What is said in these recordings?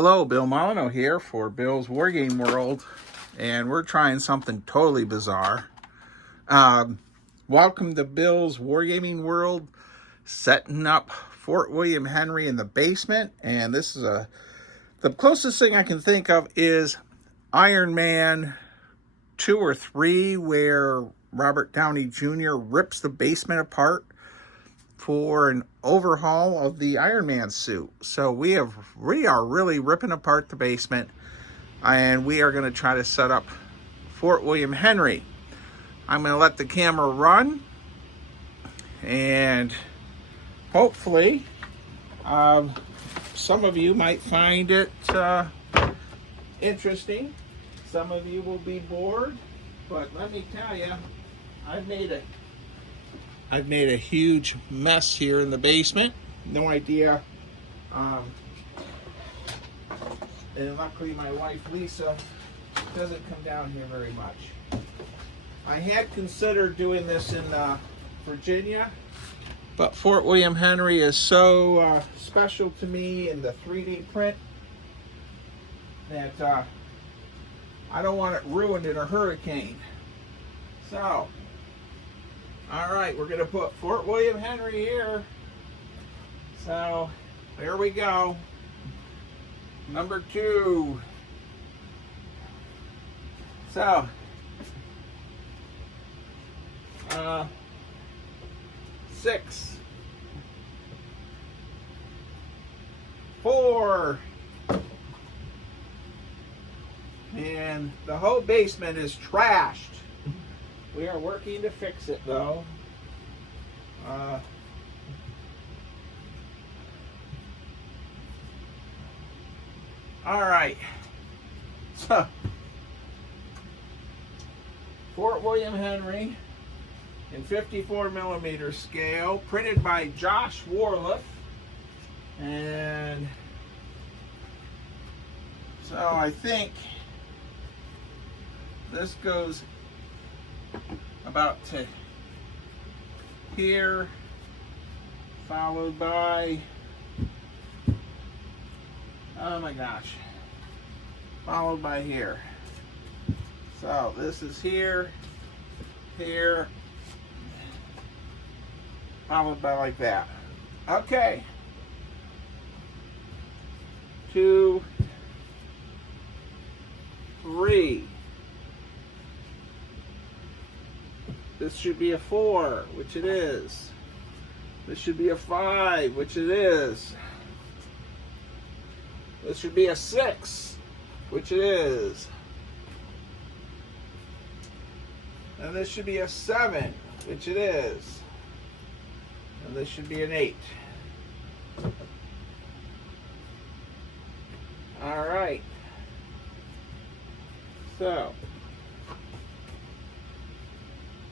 Hello, Bill Molyneux here for Bill's Wargame World, and we're trying something totally bizarre. Welcome to Bill's Wargaming World, setting up Fort William Henry in the basement, and this is the closest thing I can think of is Iron Man 2 or 3, where Robert Downey Jr. rips the basement apart for an overhaul of the Iron Man suit. So we are really ripping apart the basement, and we are going to try to set up Fort William Henry. I'm going to let the camera run, and hopefully some of you might find it interesting. Some of you will be bored, but let me tell you, I've made a huge mess here in the basement. No idea. And luckily my wife Lisa doesn't come down here very much. I had considered doing this in Virginia, but Fort William Henry is so special to me in the 3D print that I don't want it ruined in a hurricane. So, all right, we're going to put Fort William Henry here. So, there we go. Number 2. So, 6, 4, and the whole basement is trashed. We are working to fix it, though. All right. So, Fort William Henry in 54mm scale, printed by Josh Warliff. And so I think this goes about to here, followed by, oh my gosh, followed by here. So this is here, here, followed by like that. Okay. 2, 3. This should be a 4, which it is. This should be a 5, which it is. This should be a 6, which it is. And this should be a 7, which it is. And this should be an 8. All right. So,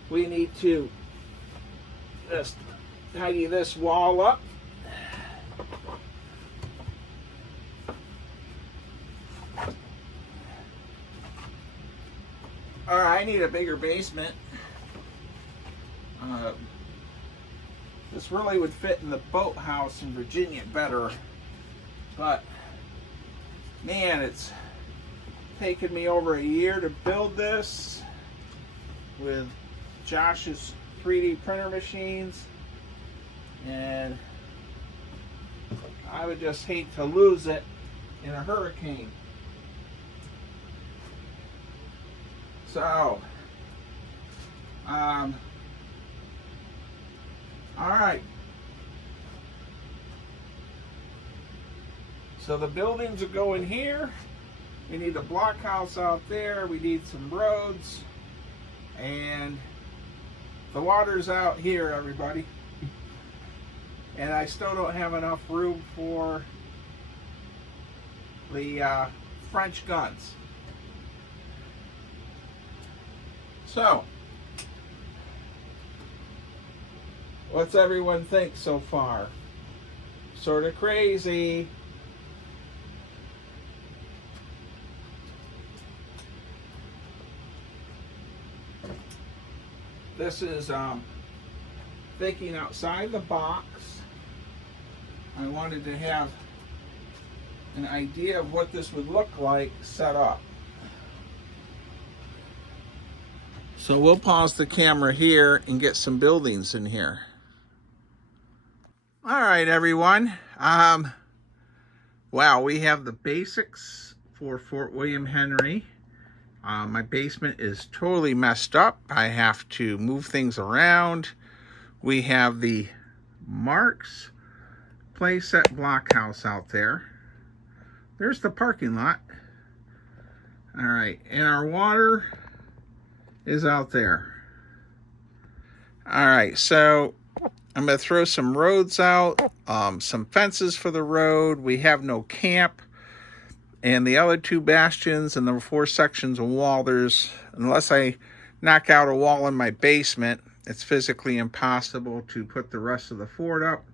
we need to just tidy this wall up. All right, I need a bigger basement. This really would fit in the boathouse in Virginia better, but man, it's taken me over a year to build this with Josh's 3D printer machines, and I would just hate to lose it in a hurricane. So, all right. So the buildings are going here. We need a blockhouse out there. We need some roads. And the water's out here, everybody. And I still don't have enough room for the French guns. So, what's everyone think so far? Sort of crazy. This is thinking outside the box. I wanted to have an idea of what this would look like set up. So we'll pause the camera here and get some buildings in here. All right, everyone. Wow, we have the basics for Fort William Henry. My basement is totally messed up. I have to move things around. We have the Marks playset blockhouse out there. There's the parking lot. All right, and our water is out there. All right, so I'm gonna throw some roads out, some fences for the road. We have no camp. And the other two bastions and the 4 sections of wall, unless I knock out a wall in my basement, it's physically impossible to put the rest of the fort up.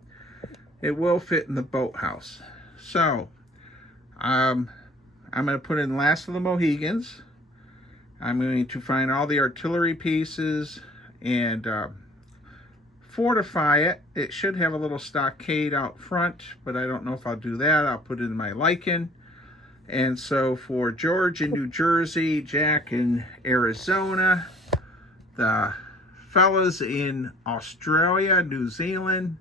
It will fit in the boathouse. So, I'm going to put in Last of the Mohegans. I'm going to find all the artillery pieces and fortify it. It should have a little stockade out front, but I don't know if I'll do that. I'll put it in my lichen. And so for George in New Jersey, Jack in Arizona, the fellas in Australia, New Zealand,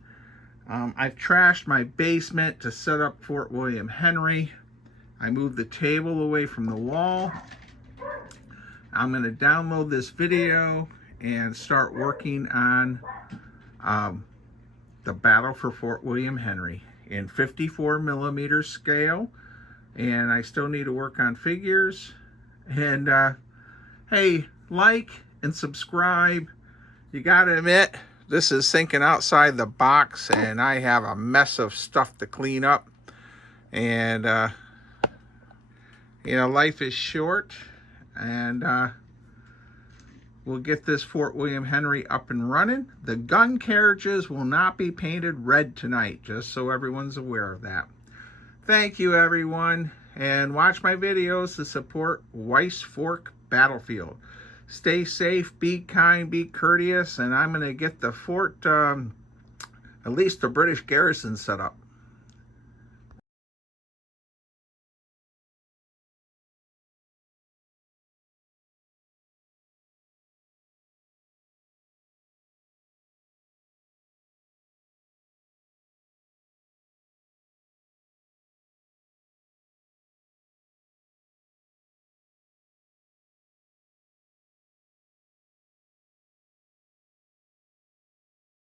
I've trashed my basement to set up Fort William Henry. I moved the table away from the wall. I'm going to download this video and start working on the battle for Fort William Henry in 54mm scale. And I still need to work on figures. And hey, like and subscribe. You gotta admit, this is thinking outside the box, and I have a mess of stuff to clean up. And you know, life is short, and we'll get this Fort William Henry up and running. The gun carriages will not be painted red tonight, just so everyone's aware of that. Thank you, everyone, and watch my videos to support Weiss Fork Battlefield. Stay safe, be kind, be courteous, and I'm going to get the fort, at least the British garrison, set up.